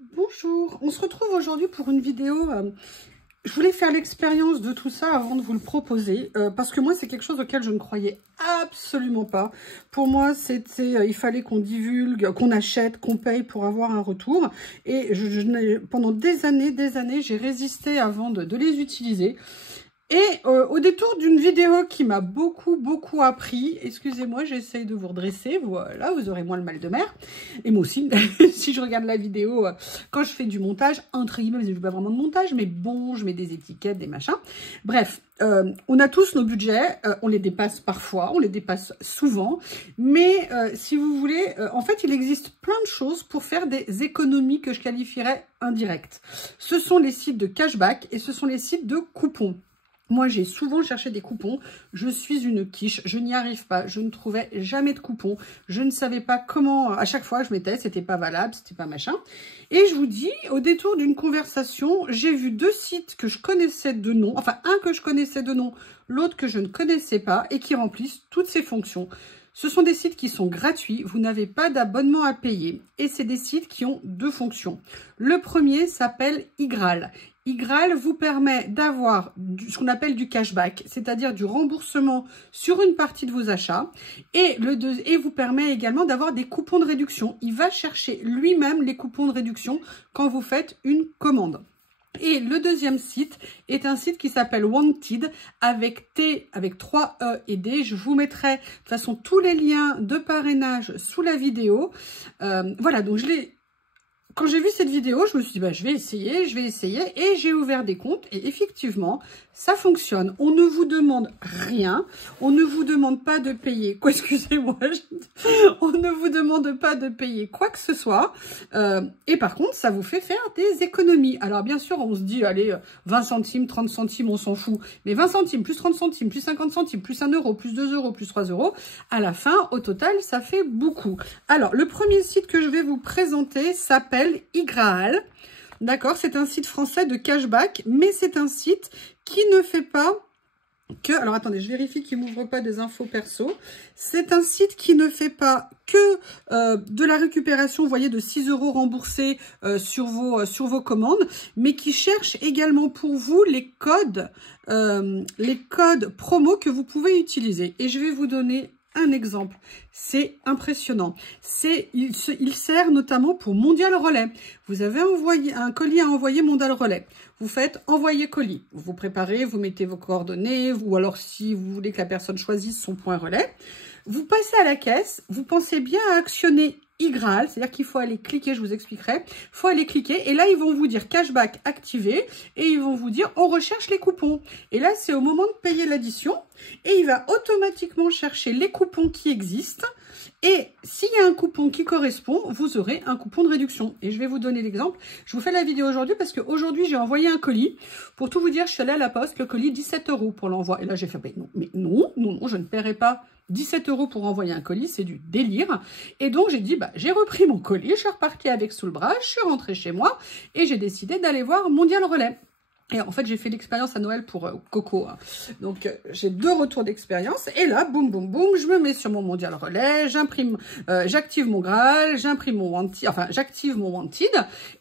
Bonjour, on se retrouve aujourd'hui pour une vidéo. Je voulais faire l'expérience de tout ça avant de vous le proposer, parce que moi c'est quelque chose auquel je ne croyais absolument pas. Pour moi c'était, il fallait qu'on divulgue, qu'on achète, qu'on paye pour avoir un retour. Et pendant des années, j'ai résisté avant de les utiliser. Et au détour d'une vidéo qui m'a beaucoup appris, excusez-moi, j'essaye de vous redresser, voilà, vous aurez moins le mal de mer, et moi aussi, si je regarde la vidéo, quand je fais du montage, entre guillemets, je ne fais pas vraiment de montage, mais bon, je mets des étiquettes, des machins, bref, on a tous nos budgets, on les dépasse parfois, on les dépasse souvent, mais si vous voulez, en fait, il existe plein de choses pour faire des économies que je qualifierais indirectes. Ce sont les sites de cashback et ce sont les sites de coupons. Moi, j'ai souvent cherché des coupons. Je suis une quiche. Je n'y arrive pas. Je ne trouvais jamais de coupons. Je ne savais pas comment. À chaque fois, je mettais, c'était pas valable, c'était pas machin. Et je vous dis, au détour d'une conversation, j'ai vu deux sites que je connaissais de nom. Enfin, un que je connaissais de nom, l'autre que je ne connaissais pas et qui remplissent toutes ces fonctions. Ce sont des sites qui sont gratuits, vous n'avez pas d'abonnement à payer et c'est des sites qui ont deux fonctions. Le premier s'appelle Igral. Igral vous permet d'avoir ce qu'on appelle du cashback, c'est-à-dire du remboursement sur une partie de vos achats et vous permet également d'avoir des coupons de réduction. Il va chercher lui-même les coupons de réduction quand vous faites une commande. Et le deuxième site est un site qui s'appelle Wanted avec 3 E et D. Je vous mettrai de toute façon tous les liens de parrainage sous la vidéo. Voilà, donc quand j'ai vu cette vidéo, je me suis dit, bah, je vais essayer, et j'ai ouvert des comptes, et effectivement, ça fonctionne. On ne vous demande rien, on ne vous demande pas de payer, quoi, excusez-moi, on ne vous demande pas de payer quoi que ce soit, et par contre, ça vous fait faire des économies. Alors, bien sûr, on se dit, allez, 20 centimes, 30 centimes, on s'en fout, mais 20 centimes, plus 30 centimes, plus 50 centimes, plus 1 euro, plus 2 euros, plus 3 euros, à la fin, au total, ça fait beaucoup. Alors, le premier site que je vais vous présenter s'appelle Igral, d'accord, c'est un site français de cashback, mais c'est un site qui ne fait pas que, alors attendez, je vérifie qu'il m'ouvre pas des infos perso, c'est un site qui ne fait pas que de la récupération, vous voyez, de 6 euros remboursés sur vos commandes, mais qui cherche également pour vous les codes promo que vous pouvez utiliser. Et je vais vous donner un exemple, c'est impressionnant. Il sert notamment pour Mondial Relais. Vous avez un colis à envoyer Mondial Relais. Vous faites envoyer colis. Vous vous préparez, vous mettez vos coordonnées, ou alors si vous voulez que la personne choisisse son point relais. Vous passez à la caisse, vous pensez bien à actionner Igral, c'est-à-dire qu'il faut aller cliquer, je vous expliquerai, il faut aller cliquer et là ils vont vous dire cashback activé et ils vont vous dire on recherche les coupons. Et là c'est au moment de payer l'addition et il va automatiquement chercher les coupons qui existent et s'il y a un coupon qui correspond, vous aurez un coupon de réduction. Et je vais vous donner l'exemple. Je vous fais la vidéo aujourd'hui parce qu'aujourd'hui j'ai envoyé un colis. Pour tout vous dire, je suis allée à la poste, le colis 17 euros pour l'envoi. Et là j'ai fait, mais non, je ne paierai pas 17 euros pour envoyer un colis, c'est du délire. Et donc, j'ai dit, bah, j'ai repris mon colis, je suis repartie avec sous le bras, je suis rentrée chez moi et j'ai décidé d'aller voir Mondial Relais. Et en fait, j'ai fait l'expérience à Noël pour Coco. Hein. Donc, j'ai 2 retours d'expérience. Et là, boum, boum, boum, je me mets sur mon Mondial Relais, j'active mon Graal, j'active mon Wanted.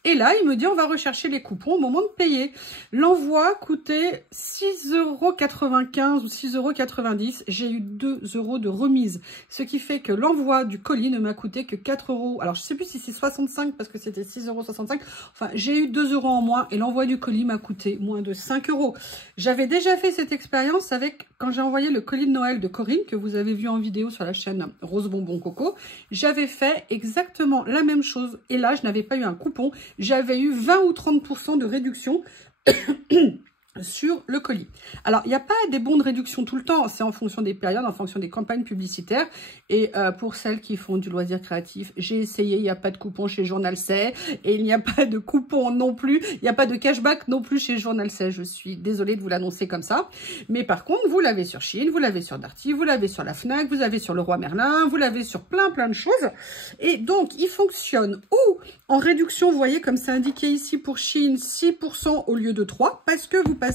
Et là, il me dit, on va rechercher les coupons au moment de payer. L'envoi coûtait 6,95 € ou 6,90 €. J'ai eu 2 € de remise. Ce qui fait que l'envoi du colis ne m'a coûté que 4 €. Alors, je sais plus si c'est 65 parce que c'était 6,65 €. Enfin, j'ai eu 2 € en moins et l'envoi du colis m'a coûté moins de 5 €. J'avais déjà fait cette expérience quand j'ai envoyé le colis de Noël de Corinne, que vous avez vu en vidéo sur la chaîne Rose Bonbon Coco. J'avais fait exactement la même chose. Et là, je n'avais pas eu un coupon. J'avais eu 20 ou 30% de réduction sur le colis. Alors, il n'y a pas des bons de réduction tout le temps, c'est en fonction des périodes, en fonction des campagnes publicitaires. Et pour celles qui font du loisir créatif, j'ai essayé, il n'y a pas de coupon chez Journal C et il n'y a pas de coupon non plus, il n'y a pas de cashback non plus chez Journal C. Je suis désolée de vous l'annoncer comme ça. Mais par contre, vous l'avez sur Shein, vous l'avez sur Darty, vous l'avez sur la Fnac, vous l'avez sur Leroy Merlin, vous l'avez sur plein de choses. Et donc, il fonctionne ou en réduction, vous voyez comme c'est indiqué ici pour Shein, 6% au lieu de 3%, parce que vous passez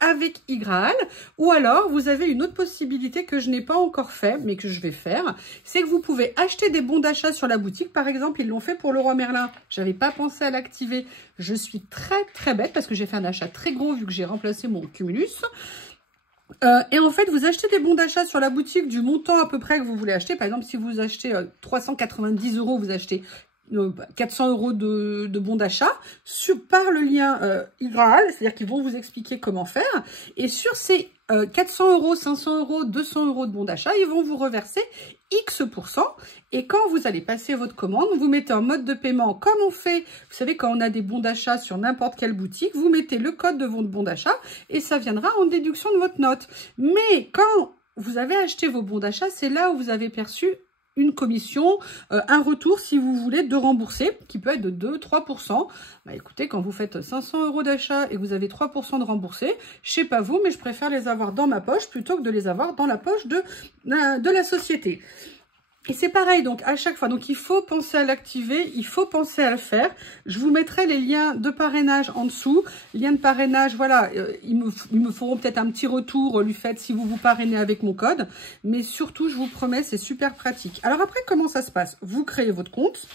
avec Igraal, ou alors vous avez une autre possibilité que je n'ai pas encore fait, mais que je vais faire, c'est que vous pouvez acheter des bons d'achat sur la boutique. Par exemple, ils l'ont fait pour Leroy Merlin, j'avais pas pensé à l'activer, je suis très bête parce que j'ai fait un achat très gros vu que j'ai remplacé mon Cumulus. Et en fait, vous achetez des bons d'achat sur la boutique du montant à peu près que vous voulez acheter. Par exemple, si vous achetez 390 €, vous achetez 400 € de bons d'achat par le lien Igraal, c'est-à-dire qu'ils vont vous expliquer comment faire. Et sur ces 400 €, 500 €, 200 € de bons d'achat, ils vont vous reverser X%. Et quand vous allez passer votre commande, vous mettez en mode de paiement comme on fait, vous savez, quand on a des bons d'achat sur n'importe quelle boutique, vous mettez le code de votre bon d'achat et ça viendra en déduction de votre note. Mais quand vous avez acheté vos bons d'achat, c'est là où vous avez perçu une commission, un retour si vous voulez de rembourser, qui peut être de 2-3%. Bah, écoutez, quand vous faites 500 € d'achat et que vous avez 3% de remboursé, je sais pas vous, mais je préfère les avoir dans ma poche plutôt que de les avoir dans la poche de la société. Et c'est pareil, donc à chaque fois, donc il faut penser à l'activer, il faut penser à le faire. Je vous mettrai les liens de parrainage en dessous. Liens de parrainage, voilà, ils me feront peut-être un petit retour du fait si vous vous parrainez avec mon code. Mais surtout, je vous promets, c'est super pratique. Alors après, comment ça se passe? Vous créez votre compte.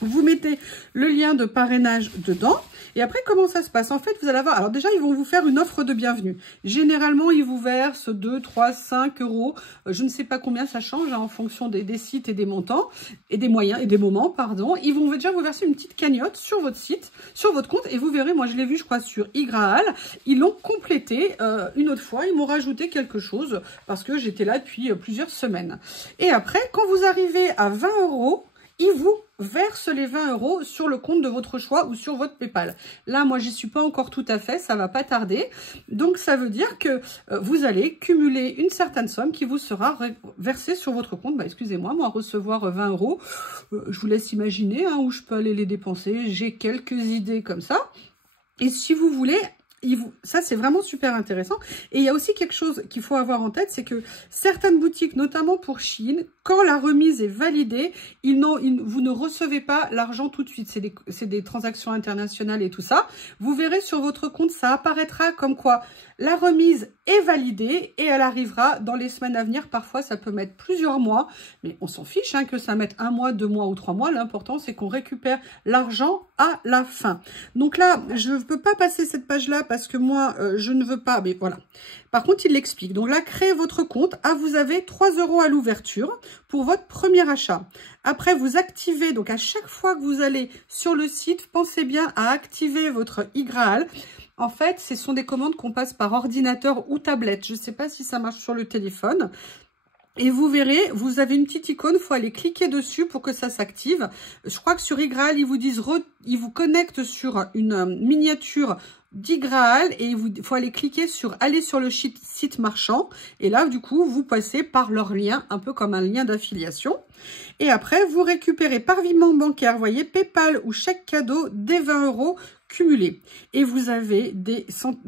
Vous mettez le lien de parrainage dedans. Et après, comment ça se passe? En fait, vous allez avoir... Alors déjà, ils vont vous faire une offre de bienvenue. Généralement, ils vous versent 2, 3, 5 €. Je ne sais pas combien ça change hein, en fonction des sites et des montants, et des moyens, et des moments, pardon. Ils vont déjà vous verser une petite cagnotte sur votre site, sur votre compte. Et vous verrez, moi, je l'ai vu, je crois, sur Igraal. Ils l'ont complété une autre fois. Ils m'ont rajouté quelque chose parce que j'étais là depuis plusieurs semaines. Et après, quand vous arrivez à 20 €, ils vous versent les 20 € sur le compte de votre choix ou sur votre PayPal. Là, moi, j'y suis pas encore tout à fait, ça va pas tarder. Donc, ça veut dire que vous allez cumuler une certaine somme qui vous sera versée sur votre compte. Bah, excusez-moi, moi, recevoir 20 €, je vous laisse imaginer hein, où je peux aller les dépenser. J'ai quelques idées comme ça. Et si vous voulez... Ça, c'est vraiment super intéressant. Et il y a aussi quelque chose qu'il faut avoir en tête, c'est que certaines boutiques, notamment pour Shein, quand la remise est validée, vous ne recevez pas l'argent tout de suite. C'est des transactions internationales et tout ça. Vous verrez sur votre compte, ça apparaîtra comme quoi la remise est validée et elle arrivera dans les semaines à venir. Parfois, ça peut mettre plusieurs mois, mais on s'en fiche hein, que ça mette 1 mois, 2 mois ou 3 mois. L'important, c'est qu'on récupère l'argent à la fin. Donc là, je ne peux pas passer cette page-là parce que moi, je ne veux pas, mais voilà. Par contre, il l'explique. Donc là, créez votre compte. Ah, vous avez 3 € à l'ouverture pour votre premier achat. Après, vous activez, donc à chaque fois que vous allez sur le site, pensez bien à activer votre Igraal. En fait, ce sont des commandes qu'on passe par ordinateur ou tablette. Je ne sais pas si ça marche sur le téléphone. Et vous verrez, vous avez une petite icône, il faut aller cliquer dessus pour que ça s'active. Je crois que sur Igraal, ils vous disent, ils vous connectent sur une miniature d'Igraal et il faut aller cliquer sur aller sur le site marchand. Et là, du coup, vous passez par leur lien, un peu comme un lien d'affiliation. Et après, vous récupérez par virement bancaire, vous voyez, PayPal ou chèque cadeau des 20 € cumulés. Et vous avez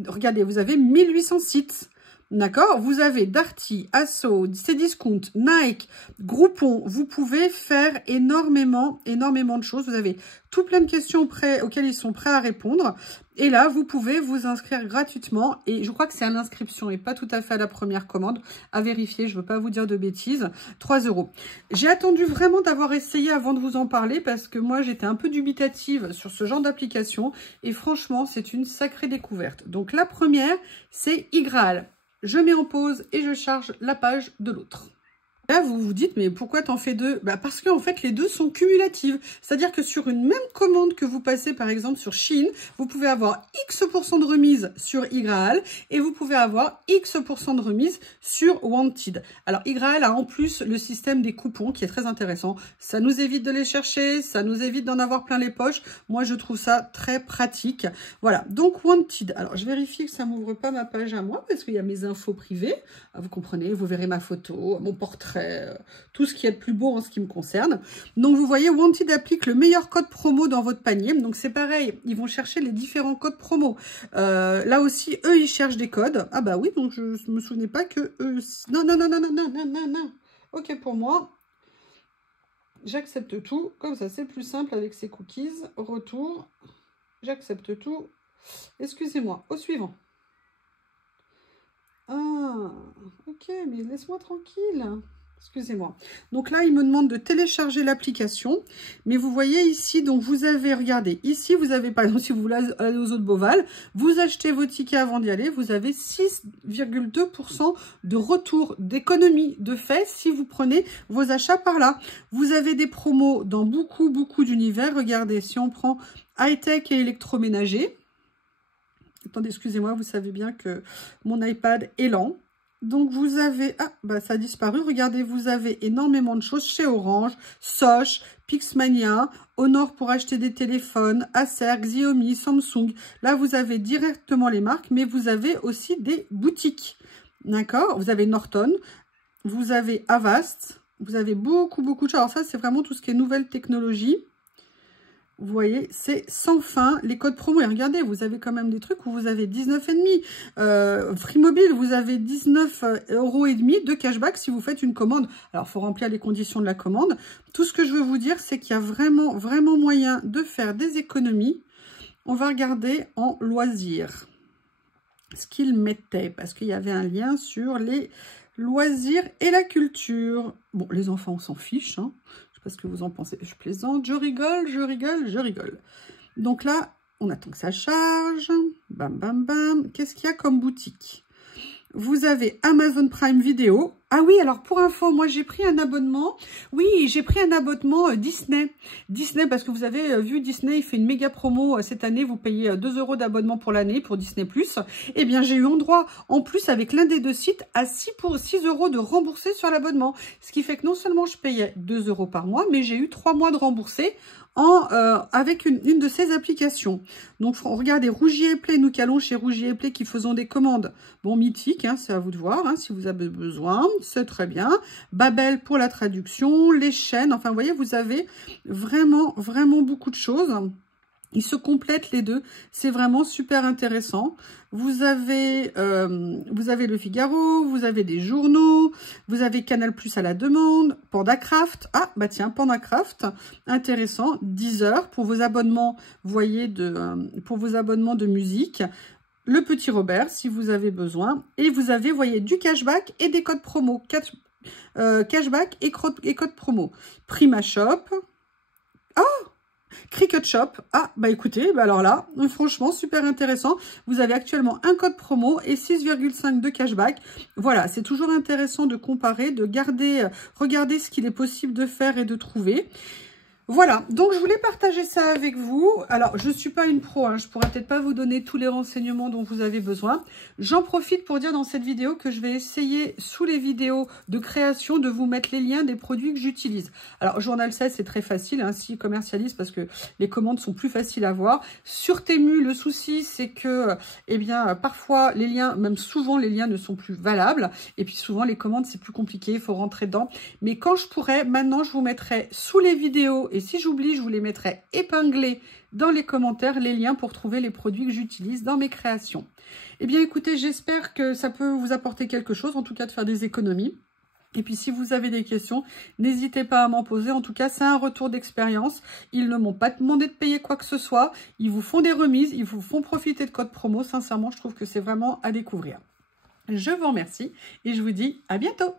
regardez, vous avez 1800 sites. D'accord? Vous avez Darty, Asso, Cdiscount, Nike, Groupon. Vous pouvez faire énormément de choses. Vous avez tout plein de questions auxquelles ils sont prêts à répondre. Et là, vous pouvez vous inscrire gratuitement. Et je crois que c'est à l'inscription et pas tout à fait à la première commande. À vérifier, je ne veux pas vous dire de bêtises. 3 €. J'ai attendu vraiment d'avoir essayé avant de vous en parler parce que moi, j'étais un peu dubitative sur ce genre d'application. Et franchement, c'est une sacrée découverte. Donc, la première, c'est Igraal. Je mets en pause et je charge la page de l'autre. Là, vous vous dites, mais pourquoi t'en fais deux? Bah parce qu'en fait, les deux sont cumulatives. C'est-à-dire que sur une même commande que vous passez, par exemple, sur Shein, vous pouvez avoir X% de remise sur Igraal et vous pouvez avoir X% de remise sur Wanted. Alors, Igraal a en plus le système des coupons qui est très intéressant. Ça nous évite de les chercher, ça nous évite d'en avoir plein les poches. Moi, je trouve ça très pratique. Voilà, donc Wanted. Alors, je vérifie que ça m'ouvre pas ma page à moi parce qu'il y a mes infos privées. Vous comprenez, vous verrez ma photo, mon portrait, tout ce qui est de plus beau en ce qui me concerne. Donc vous voyez, Wanted applique le meilleur code promo dans votre panier. Donc c'est pareil, ils vont chercher les différents codes promo. Là aussi, eux, ils cherchent des codes. Ah bah oui, donc je ne me souvenais pas que eux... Non. Ok, pour moi, j'accepte tout. Comme ça, c'est plus simple avec ces cookies. Retour, j'accepte tout. Excusez-moi, au suivant. Ah, ok, mais laisse-moi tranquille. Excusez-moi. Donc là, il me demande de télécharger l'application. Mais vous voyez ici, donc vous avez, regardez, ici, vous avez, par exemple, si vous voulez aller aux eaux de Beauval, vous achetez vos tickets avant d'y aller, vous avez 6,2% de retour d'économie de fait si vous prenez vos achats par là. Vous avez des promos dans beaucoup d'univers. Regardez, si on prend high-tech et électroménager. Attendez, excusez-moi, vous savez bien que mon iPad est lent. Donc, vous avez... Ah, bah ça a disparu. Regardez, vous avez énormément de choses chez Orange, Soch, Pixmania, Honor pour acheter des téléphones, Acer, Xiaomi, Samsung. Là, vous avez directement les marques, mais vous avez aussi des boutiques. D'accord? Vous avez Norton, vous avez Avast, vous avez beaucoup de choses. Alors ça, c'est vraiment tout ce qui est nouvelle technologie. Vous voyez, c'est sans fin les codes promo. Et regardez, vous avez quand même des trucs où vous avez 19,5. Free Mobile, vous avez 19,5 € de cashback si vous faites une commande. Alors, il faut remplir les conditions de la commande. Tout ce que je veux vous dire, c'est qu'il y a vraiment moyen de faire des économies. On va regarder en loisirs ce qu'ils mettaient, parce qu'il y avait un lien sur les loisirs et la culture. Bon, les enfants, on s'en fiche, hein. Je sais pas ce que vous en pensez. Je plaisante, je rigole. Donc là, on attend que ça charge. Bam, bam, bam. Qu'est-ce qu'il y a comme boutique? Vous avez Amazon Prime Video. Ah oui, alors pour info, moi j'ai pris un abonnement. Oui, j'ai pris un abonnement Disney. Disney, parce que vous avez vu, Disney, il fait une méga promo cette année. Vous payez 2 € d'abonnement pour l'année pour Disney+. Eh bien, j'ai eu en droit, en plus, avec l'un des deux sites, à 6 € de remboursé sur l'abonnement. Ce qui fait que non seulement je payais 2 € par mois, mais j'ai eu 3 mois de remboursé avec une de ces applications. Donc, regardez, Rougier et Play, nous qui allons chez Rougier et Play, qui faisons des commandes. Bon, mythique, hein, c'est à vous de voir, hein, si vous avez besoin, c'est très bien. Babel pour la traduction, les chaînes, enfin, vous voyez, vous avez vraiment beaucoup de choses. Ils se complètent les deux, c'est vraiment super intéressant. Vous avez le Figaro, vous avez des journaux, vous avez Canal+ à la demande, PandaCraft. Ah, bah tiens, PandaCraft, intéressant. 10 heures pour vos abonnements, vous voyez, pour vos abonnements de musique. Le Petit Robert, si vous avez besoin. Et vous avez, vous voyez, du cashback et des codes promo. Cashback et codes promo. PrimaShop. Oh! Cricut Shop, ah bah écoutez, bah alors là, franchement super intéressant. Vous avez actuellement un code promo et 6,5 de cashback. Voilà, c'est toujours intéressant de comparer, de regarder ce qu'il est possible de faire et de trouver. Voilà, donc je voulais partager ça avec vous. Alors, je ne suis pas une pro, hein, je ne pourrais peut-être pas vous donner tous les renseignements dont vous avez besoin. J'en profite pour dire dans cette vidéo que je vais essayer, sous les vidéos de création, de vous mettre les liens des produits que j'utilise. Alors, Journal 16, c'est très facile, hein, s'ils commercialisent parce que les commandes sont plus faciles à voir. Sur Temu, le souci, c'est que, eh bien, parfois, les liens, même souvent, les liens ne sont plus valables. Et puis, souvent, les commandes, c'est plus compliqué, il faut rentrer dedans. Mais quand je pourrai, maintenant, je vous mettrai sous les vidéos. Et si j'oublie, je vous les mettrai épinglés dans les commentaires, les liens pour trouver les produits que j'utilise dans mes créations. Eh bien, écoutez, j'espère que ça peut vous apporter quelque chose, en tout cas de faire des économies. Et puis, si vous avez des questions, n'hésitez pas à m'en poser. En tout cas, c'est un retour d'expérience. Ils ne m'ont pas demandé de payer quoi que ce soit. Ils vous font des remises, ils vous font profiter de codes promo. Sincèrement, je trouve que c'est vraiment à découvrir. Je vous remercie et je vous dis à bientôt.